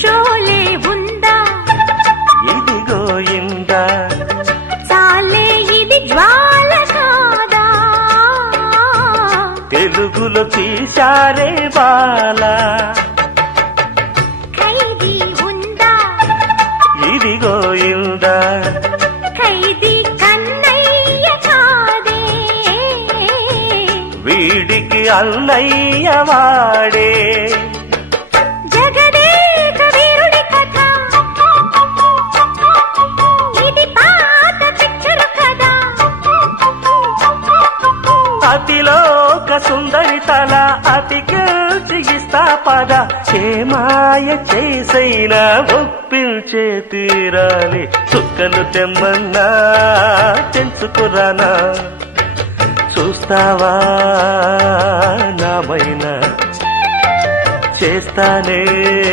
షోలే ఉందా ఇదిగో ఇందా చాలే ఇది జ్వాల కాదా తెలుగులో తీశారే బాలా ఖైదీ ఉందా ఇదిగో ఇందా ఖైదీ కన్నయ్య కాదే వీడికి అన్నయ్య వాడే జగదేక వీరుడి కథ ఇది పాత పిక్చరు కదా అతిలోక సుందరి తల అతికిస్తా పద ఏ మాయ చేసైనా ఒప్పించే తీరాలి చుక్కలు తెమ్మన్నా తెంచుకురానా చూస్తావా నామైనా చేస్తానే